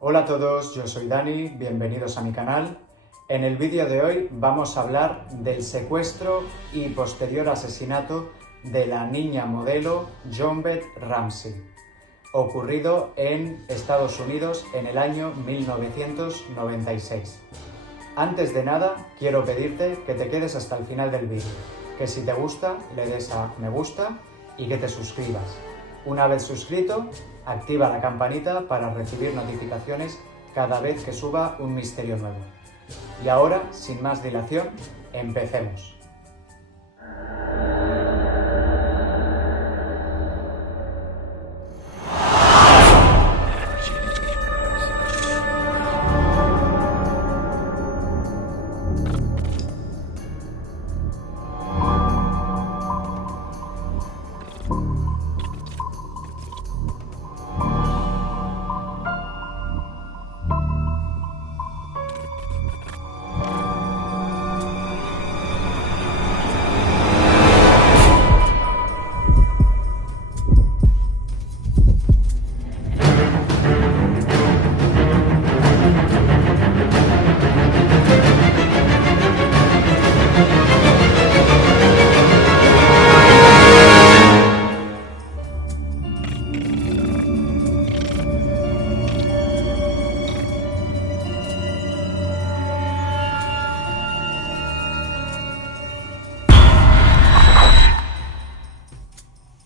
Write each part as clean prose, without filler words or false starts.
Hola a todos, yo soy Dani, bienvenidos a mi canal. En el vídeo de hoy vamos a hablar del secuestro y posterior asesinato de la niña modelo JonBeth Ramsey, ocurrido en Estados Unidos en el año 1996. Antes de nada, quiero pedirte que te quedes hasta el final del vídeo, que si te gusta le des a me gusta y que te suscribas. Una vez suscrito, activa la campanita para recibir notificaciones cada vez que suba un misterio nuevo. Y ahora, sin más dilación, empecemos.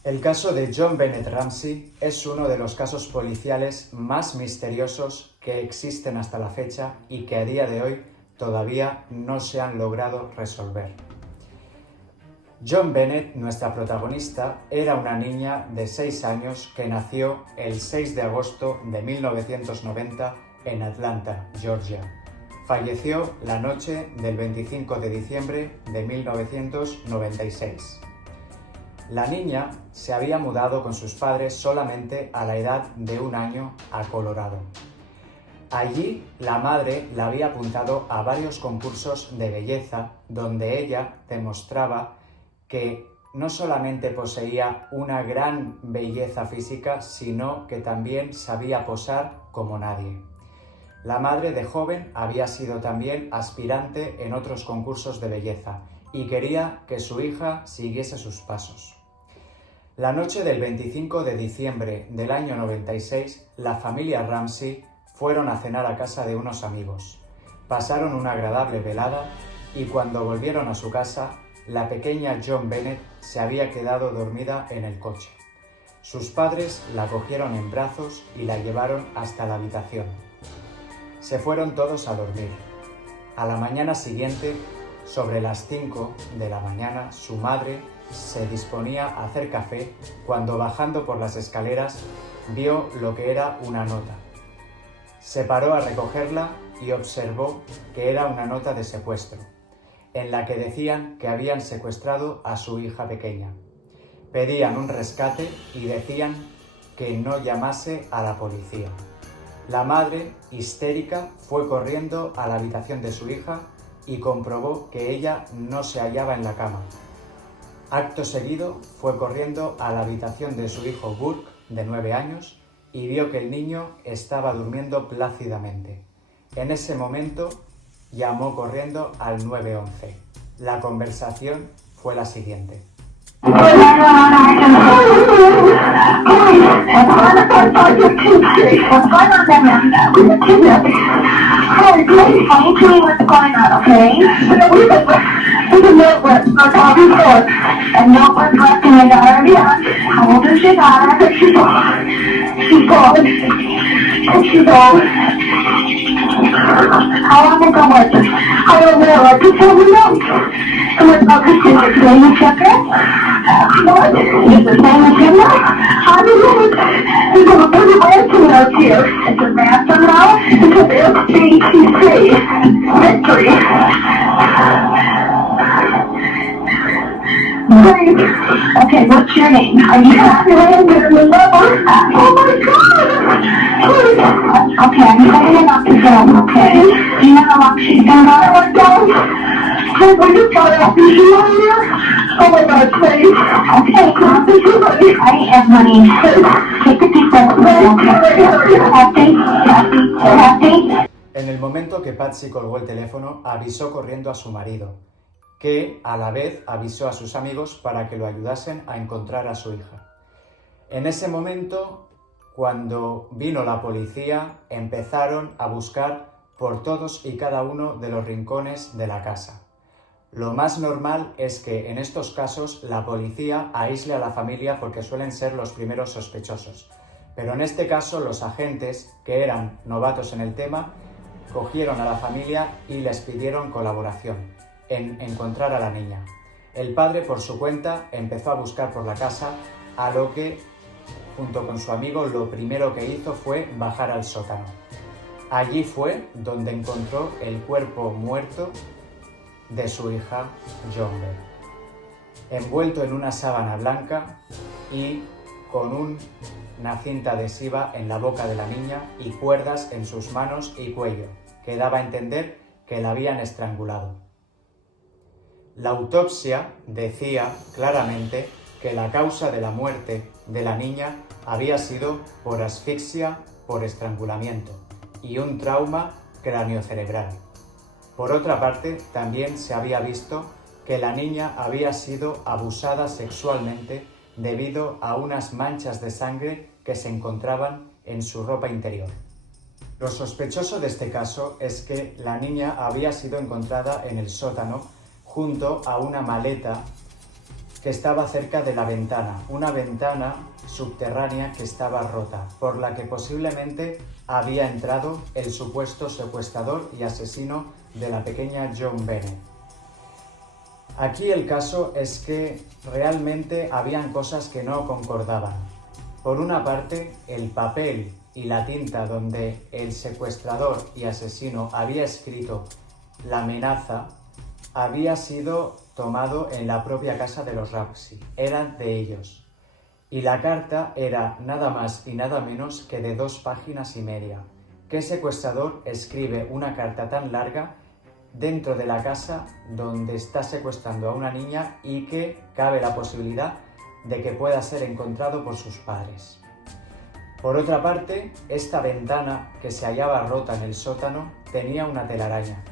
El caso de JonBeth Ramsey es uno de los casos policiales más misteriosos que existen hasta la fecha y que a día de hoy todavía no se han logrado resolver. JonBeth, nuestra protagonista, era una niña de 6 años que nació el 6 de agosto de 1990 en Atlanta, Georgia. Falleció la noche del 25 de diciembre de 1996. La niña se había mudado con sus padres solamente a la edad de 1 año a Colorado. Allí la madre la había apuntado a varios concursos de belleza donde ella demostraba que no solamente poseía una gran belleza física, sino que también sabía posar como nadie. La madre de joven había sido también aspirante en otros concursos de belleza y quería que su hija siguiese sus pasos. La noche del 25 de diciembre del año 96, la familia Ramsey fueron a cenar a casa de unos amigos. Pasaron una agradable velada y cuando volvieron a su casa, la pequeña JonBeth se había quedado dormida en el coche. Sus padres la cogieron en brazos y la llevaron hasta la habitación. Se fueron todos a dormir. A la mañana siguiente, sobre las 5 de la mañana, su madre se disponía a hacer café cuando, bajando por las escaleras, vio lo que era una nota. Se paró a recogerla y observó que era una nota de secuestro, en la que decían que habían secuestrado a su hija pequeña. Pedían un rescate y decían que no llamase a la policía. La madre, histérica, fue corriendo a la habitación de su hija y comprobó que ella no se hallaba en la cama. Acto seguido, fue corriendo a la habitación de su hijo Burke, de 9 años, y vio que el niño estaba durmiendo plácidamente. En ese momento, llamó corriendo al 911. La conversación fue la siguiente. How long ago was it? I don't know. I just don't know. Someone about this is the same as Jessica? What? Is the same as him now? How do you know it? There's a little ransom out here. It's a ransom now? It's a BTC. Victory. Great. Okay, what's your name? Are you happy with him? Oh my God! Okay, I'm setting it up to film, okay? Do you know how long she's been on it with them? Hey, will you tell us this money? Oh my God, please. Okay, come this is money. I have money. Take the people. Okay. Happy. Patsy? En el momento que Patsy colgó el teléfono, avisó corriendo a su marido, que a la vez avisó a sus amigos para que lo ayudasen a encontrar a su hija. En ese momento, cuando vino la policía, empezaron a buscar por todos y cada uno de los rincones de la casa. Lo más normal es que en estos casos la policía aísle a la familia porque suelen ser los primeros sospechosos. Pero en este caso los agentes, que eran novatos en el tema, cogieron a la familia y les pidieron colaboración en encontrar a la niña. El padre, por su cuenta, empezó a buscar por la casa, a lo que, junto con su amigo, lo primero que hizo fue bajar al sótano. Allí fue donde encontró el cuerpo muerto de su hija, Joan Bell, envuelto en una sábana blanca y con una cinta adhesiva en la boca de la niña y cuerdas en sus manos y cuello, que daba a entender que la habían estrangulado. La autopsia decía claramente que la causa de la muerte de la niña había sido por asfixia por estrangulamiento y un trauma craneocerebral. Por otra parte, también se había visto que la niña había sido abusada sexualmente debido a unas manchas de sangre que se encontraban en su ropa interior. Lo sospechoso de este caso es que la niña había sido encontrada en el sótano junto a una maleta que estaba cerca de la ventana, una ventana subterránea que estaba rota, por la que posiblemente había entrado el supuesto secuestrador y asesino de la pequeña Joan Bennett. Aquí el caso es que realmente habían cosas que no concordaban. Por una parte, el papel y la tinta donde el secuestrador y asesino había escrito la amenaza había sido tomado en la propia casa de los Ramsey, eran de ellos. Y la carta era nada más y nada menos que de 2 páginas y media. ¿Qué secuestrador escribe una carta tan larga dentro de la casa donde está secuestrando a una niña y que cabe la posibilidad de que pueda ser encontrado por sus padres? Por otra parte, esta ventana que se hallaba rota en el sótano tenía una telaraña.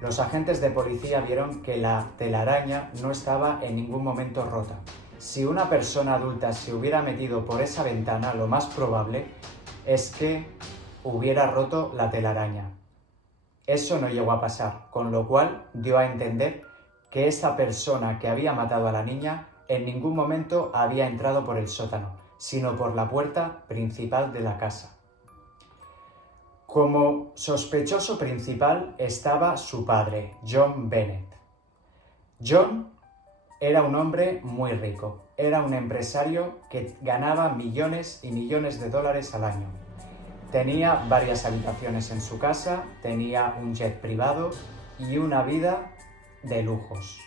Los agentes de policía vieron que la telaraña no estaba en ningún momento rota. Si una persona adulta se hubiera metido por esa ventana, lo más probable es que hubiera roto la telaraña. Eso no llegó a pasar, con lo cual dio a entender que esa persona que había matado a la niña en ningún momento había entrado por el sótano, sino por la puerta principal de la casa. Como sospechoso principal estaba su padre, John Bennett. John era un hombre muy rico, era un empresario que ganaba millones y millones de dólares al año. Tenía varias habitaciones en su casa, tenía un jet privado y una vida de lujos.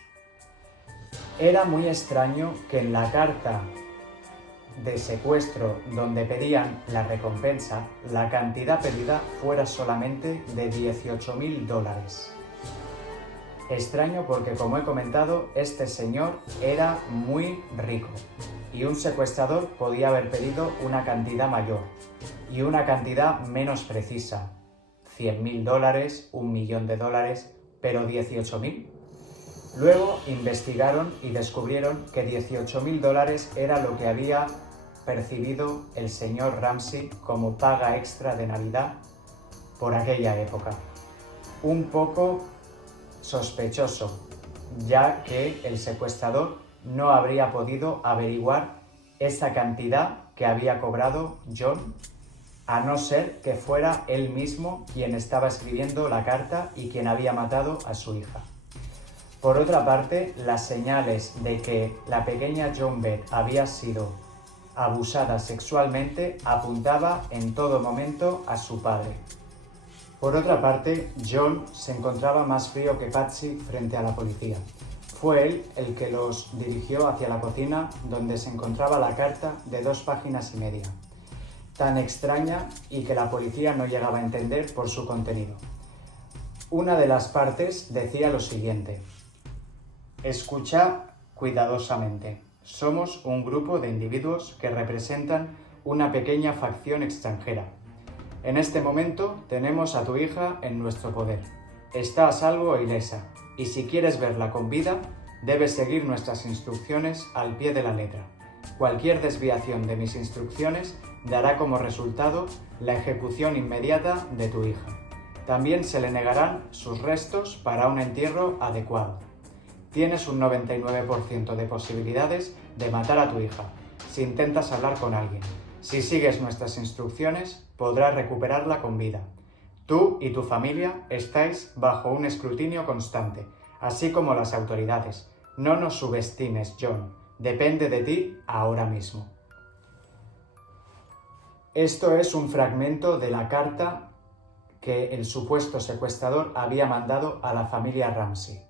Era muy extraño que en la carta de secuestro donde pedían la recompensa, la cantidad pedida fuera solamente de $18,000. Extraño porque, como he comentado, este señor era muy rico y un secuestrador podía haber pedido una cantidad mayor y una cantidad menos precisa, $100,000, $1.000.000, pero $18,000. Luego investigaron y descubrieron que $18,000 era lo que había percibido el señor Ramsey como paga extra de Navidad por aquella época. Un poco sospechoso, ya que el secuestrador no habría podido averiguar esa cantidad que había cobrado John, a no ser que fuera él mismo quien estaba escribiendo la carta y quien había matado a su hija. Por otra parte, las señales de que la pequeña Joan Bell había sido abusada sexualmente apuntaba en todo momento a su padre. Por otra parte, John se encontraba más frío que Patsy frente a la policía. Fue él el que los dirigió hacia la cocina donde se encontraba la carta de 2 páginas y media, tan extraña y que la policía no llegaba a entender por su contenido. Una de las partes decía lo siguiente: escucha cuidadosamente. Somos un grupo de individuos que representan una pequeña facción extranjera. En este momento tenemos a tu hija en nuestro poder. Está a salvo e ilesa, y si quieres verla con vida, debes seguir nuestras instrucciones al pie de la letra. Cualquier desviación de mis instrucciones dará como resultado la ejecución inmediata de tu hija. También se le negarán sus restos para un entierro adecuado. Tienes un 99% de posibilidades de matar a tu hija si intentas hablar con alguien. Si sigues nuestras instrucciones, podrás recuperarla con vida. Tú y tu familia estáis bajo un escrutinio constante, así como las autoridades. No nos subestimes, John. Depende de ti ahora mismo. Esto es un fragmento de la carta que el supuesto secuestrador había mandado a la familia Ramsey.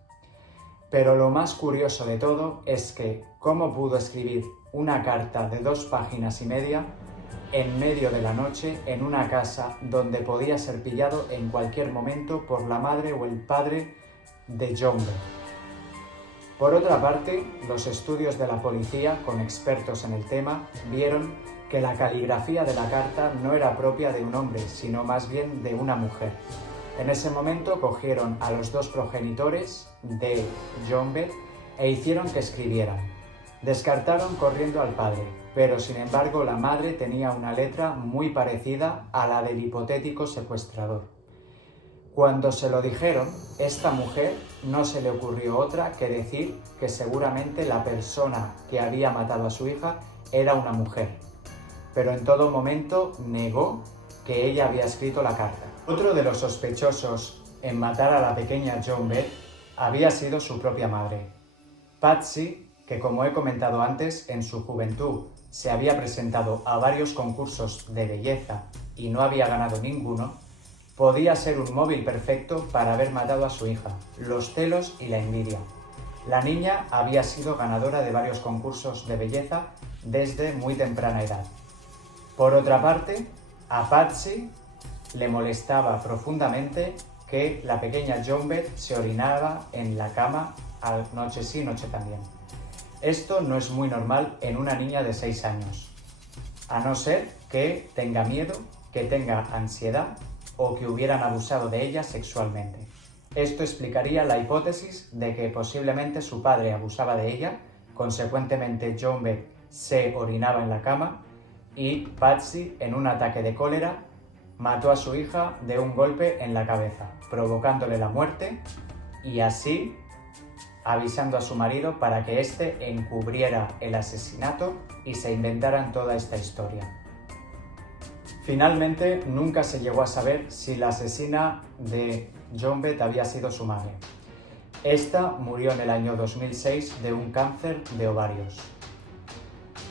Pero lo más curioso de todo es que cómo pudo escribir una carta de 2 páginas y media en medio de la noche en una casa donde podía ser pillado en cualquier momento por la madre o el padre de John Bell. Por otra parte, los estudios de la policía con expertos en el tema vieron que la caligrafía de la carta no era propia de un hombre, sino más bien de una mujer. En ese momento cogieron a los 2 progenitores de John Bell e hicieron que escribieran. Descartaron corriendo al padre, pero sin embargo la madre tenía una letra muy parecida a la del hipotético secuestrador. Cuando se lo dijeron, esta mujer no se le ocurrió otra que decir que seguramente la persona que había matado a su hija era una mujer, pero en todo momento negó que ella había escrito la carta. Otro de los sospechosos en matar a la pequeña John Bell había sido su propia madre. Patsy, que como he comentado antes, en su juventud se había presentado a varios concursos de belleza y no había ganado ninguno, podía ser un móvil perfecto para haber matado a su hija, los celos y la envidia. La niña había sido ganadora de varios concursos de belleza desde muy temprana edad. Por otra parte, a Patsy le molestaba profundamente que la pequeña John Bell se orinaba en la cama noche sí, noche también. Esto no es muy normal en una niña de 6 años, a no ser que tenga miedo, que tenga ansiedad o que hubieran abusado de ella sexualmente. Esto explicaría la hipótesis de que posiblemente su padre abusaba de ella, consecuentemente John Bell se orinaba en la cama y Patsy, en un ataque de cólera, mató a su hija de un golpe en la cabeza, provocándole la muerte y así avisando a su marido para que éste encubriera el asesinato y se inventaran toda esta historia. Finalmente, nunca se llegó a saber si la asesina de John Bell había sido su madre. Esta murió en el año 2006 de un cáncer de ovarios.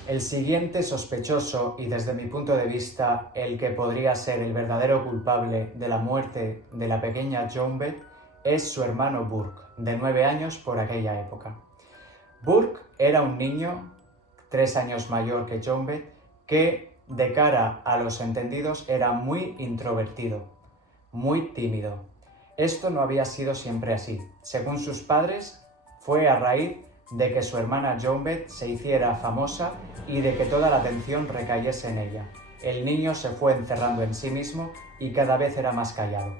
El siguiente sospechoso, y desde mi punto de vista el que podría ser el verdadero culpable de la muerte de la pequeña John Bell, es su hermano Burke, de 9 años por aquella época. Burke era un niño 3 años mayor que John Bell, que de cara a los entendidos era muy introvertido, muy tímido. Esto no había sido siempre así. Según sus padres, fue a raíz de que su hermana John Bell se hiciera famosa y de que toda la atención recayese en ella. El niño se fue encerrando en sí mismo y cada vez era más callado.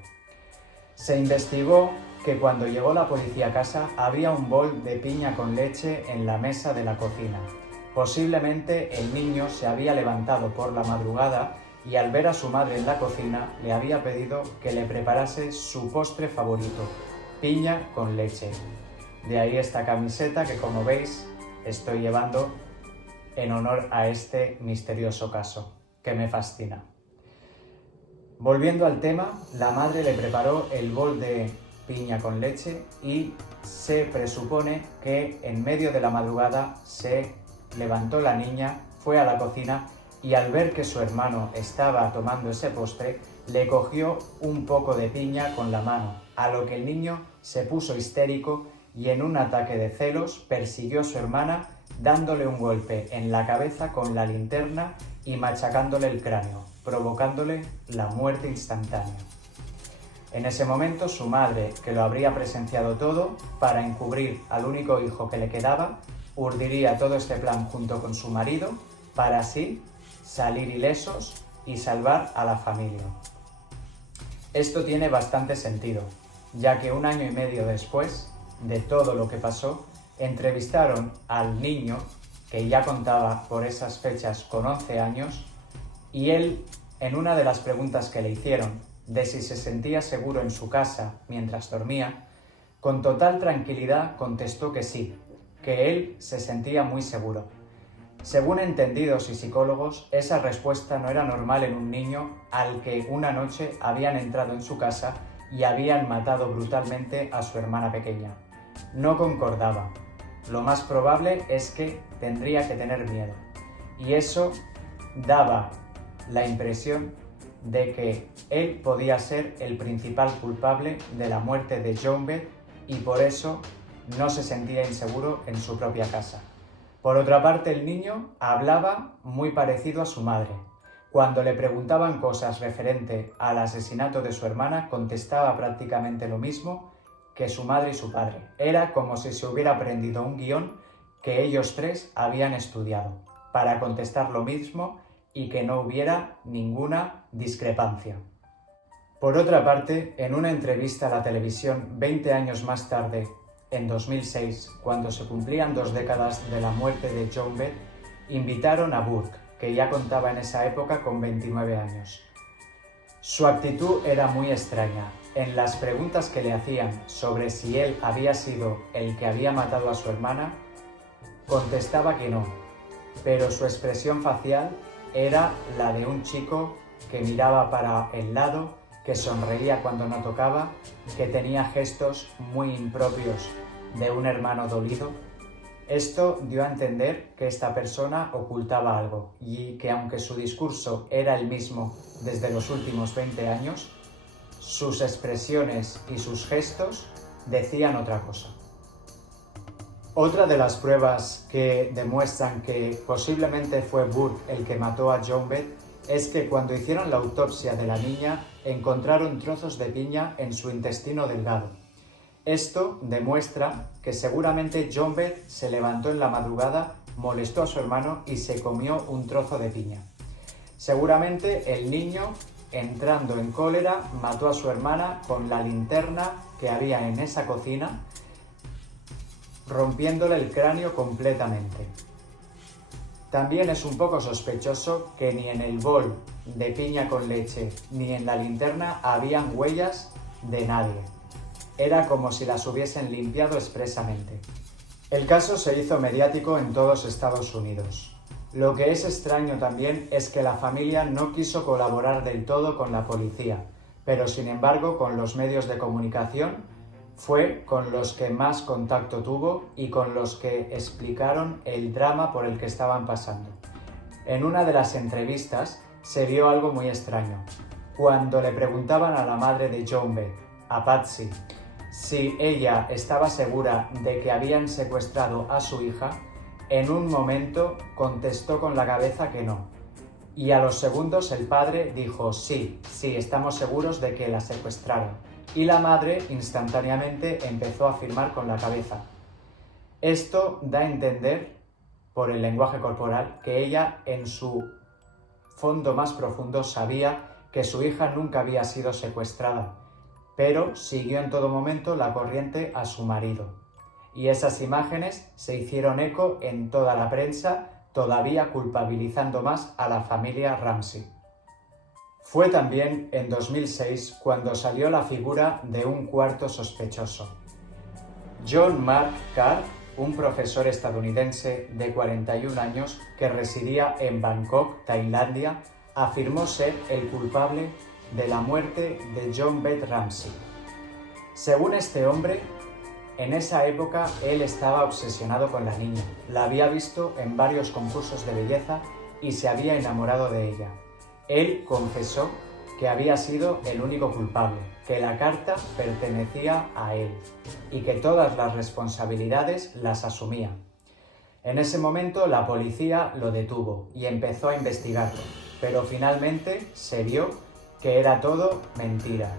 Se investigó que cuando llegó la policía a casa había un bol de piña con leche en la mesa de la cocina. Posiblemente el niño se había levantado por la madrugada y al ver a su madre en la cocina le había pedido que le preparase su postre favorito, piña con leche. De ahí esta camiseta que, como veis, estoy llevando en honor a este misterioso caso, que me fascina. Volviendo al tema, la madre le preparó el bol de piña con leche y se presupone que en medio de la madrugada se levantó la niña, fue a la cocina y al ver que su hermano estaba tomando ese postre, le cogió un poco de piña con la mano, a lo que el niño se puso histérico y en un ataque de celos persiguió a su hermana dándole un golpe en la cabeza con la linterna y machacándole el cráneo, provocándole la muerte instantánea. En ese momento su madre, que lo habría presenciado todo, para encubrir al único hijo que le quedaba, urdiría todo este plan junto con su marido para así salir ilesos y salvar a la familia. Esto tiene bastante sentido, ya que 1 año y medio después de todo lo que pasó, entrevistaron al niño, que ya contaba por esas fechas con 11 años, y él, en una de las preguntas que le hicieron, de si se sentía seguro en su casa mientras dormía, con total tranquilidad contestó que sí, que él se sentía muy seguro. Según entendidos y psicólogos, esa respuesta no era normal en un niño al que una noche habían entrado en su casa y habían matado brutalmente a su hermana pequeña. No concordaba. Lo más probable es que tendría que tener miedo. Y eso daba la impresión de que él podía ser el principal culpable de la muerte de Joan Beth y por eso no se sentía inseguro en su propia casa. Por otra parte, el niño hablaba muy parecido a su madre. Cuando le preguntaban cosas referente al asesinato de su hermana, contestaba prácticamente lo mismo que su madre y su padre. Era como si se hubiera aprendido un guión que ellos tres habían estudiado, para contestar lo mismo y que no hubiera ninguna discrepancia. Por otra parte, en una entrevista a la televisión 20 años más tarde, en 2006, cuando se cumplían 2 décadas de la muerte de Joan Beth, invitaron a Burke, que ya contaba en esa época con 29 años. Su actitud era muy extraña. En las preguntas que le hacían sobre si él había sido el que había matado a su hermana, contestaba que no, pero su expresión facial era la de un chico que miraba para el lado, que sonreía cuando no tocaba, que tenía gestos muy impropios de un hermano dolido. Esto dio a entender que esta persona ocultaba algo y que aunque su discurso era el mismo desde los últimos 20 años, sus expresiones y sus gestos decían otra cosa. Otra de las pruebas que demuestran que posiblemente fue Burke el que mató a Joan Beth es que cuando hicieron la autopsia de la niña encontraron trozos de piña en su intestino delgado. Esto demuestra que seguramente Joan Beth se levantó en la madrugada, molestó a su hermano y se comió un trozo de piña. Seguramente el niño, entrando en cólera, mató a su hermana con la linterna que había en esa cocina, rompiéndole el cráneo completamente. También es un poco sospechoso que ni en el bol de piña con leche ni en la linterna habían huellas de nadie. Era como si las hubiesen limpiado expresamente. El caso se hizo mediático en todos Estados Unidos. Lo que es extraño también es que la familia no quiso colaborar del todo con la policía, pero sin embargo con los medios de comunicación fue con los que más contacto tuvo y con los que explicaron el drama por el que estaban pasando. En una de las entrevistas se vio algo muy extraño. Cuando le preguntaban a la madre de Joan Beth, a Patsy, si ella estaba segura de que habían secuestrado a su hija, en un momento contestó con la cabeza que no. Y a los segundos el padre dijo sí, estamos seguros de que la secuestraron. Y la madre instantáneamente empezó a afirmar con la cabeza. Esto da a entender, por el lenguaje corporal, que ella en su fondo más profundo sabía que su hija nunca había sido secuestrada, pero siguió en todo momento la corriente a su marido. Y esas imágenes se hicieron eco en toda la prensa, todavía culpabilizando más a la familia Ramsey. Fue también en 2006 cuando salió la figura de un cuarto sospechoso. John Mark Karr, un profesor estadounidense de 41 años que residía en Bangkok, Tailandia, afirmó ser el culpable de la muerte de Joan Beth Ramsey. Según este hombre, en esa época él estaba obsesionado con la niña. La había visto en varios concursos de belleza y se había enamorado de ella. Él confesó que había sido el único culpable, que la carta pertenecía a él y que todas las responsabilidades las asumía. En ese momento la policía lo detuvo y empezó a investigarlo, pero finalmente se vio que era todo mentira.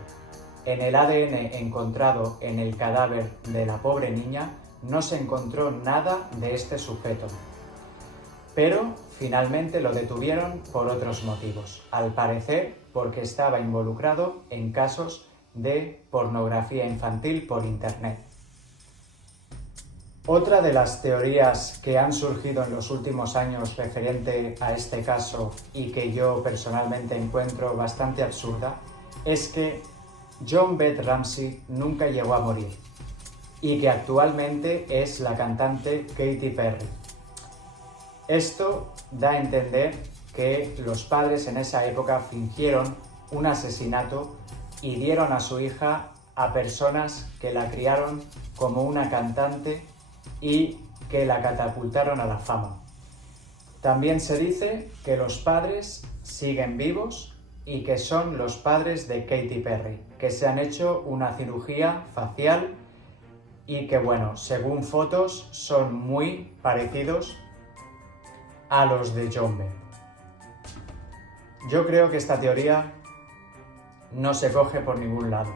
En el ADN encontrado en el cadáver de la pobre niña no se encontró nada de este sujeto. pero finalmente lo detuvieron por otros motivos, al parecer porque estaba involucrado en casos de pornografía infantil por internet. Otra de las teorías que han surgido en los últimos años referente a este caso y que yo personalmente encuentro bastante absurda es que JonBeth Ramsey nunca llegó a morir y que actualmente es la cantante Katy Perry. Esto da a entender que los padres en esa época fingieron un asesinato y dieron a su hija a personas que la criaron como una cantante y que la catapultaron a la fama. También se dice que los padres siguen vivos y que son los padres de Katy Perry, que se han hecho una cirugía facial y que, bueno, según fotos son muy parecidos a los de JonBeth. Yo creo que esta teoría no se coge por ningún lado.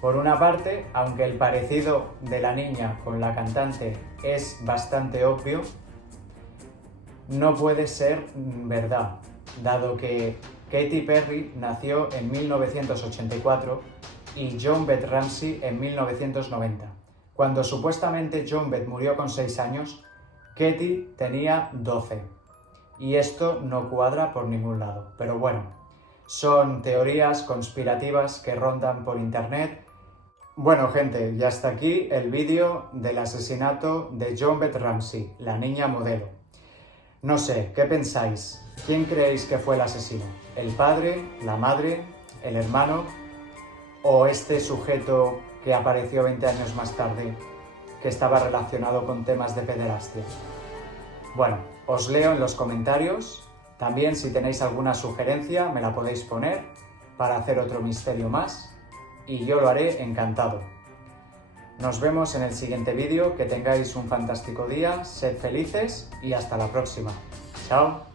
Por una parte, aunque el parecido de la niña con la cantante es bastante obvio, no puede ser verdad, dado que Katy Perry nació en 1984 y JonBeth Ramsey en 1990. Cuando supuestamente JonBeth murió con 6 años, Katy tenía 12. Y esto no cuadra por ningún lado. Pero bueno, son teorías conspirativas que rondan por internet. Bueno, gente, y hasta aquí el vídeo del asesinato de JonBeth Ramsey, la niña modelo. No sé, ¿qué pensáis? ¿Quién creéis que fue el asesino? ¿El padre, la madre, el hermano o este sujeto que apareció 20 años más tarde, que estaba relacionado con temas de pederastia? Bueno, os leo en los comentarios. También, si tenéis alguna sugerencia, me la podéis poner para hacer otro misterio más y yo lo haré encantado. Nos vemos en el siguiente vídeo, que tengáis un fantástico día, sed felices y hasta la próxima. Chao.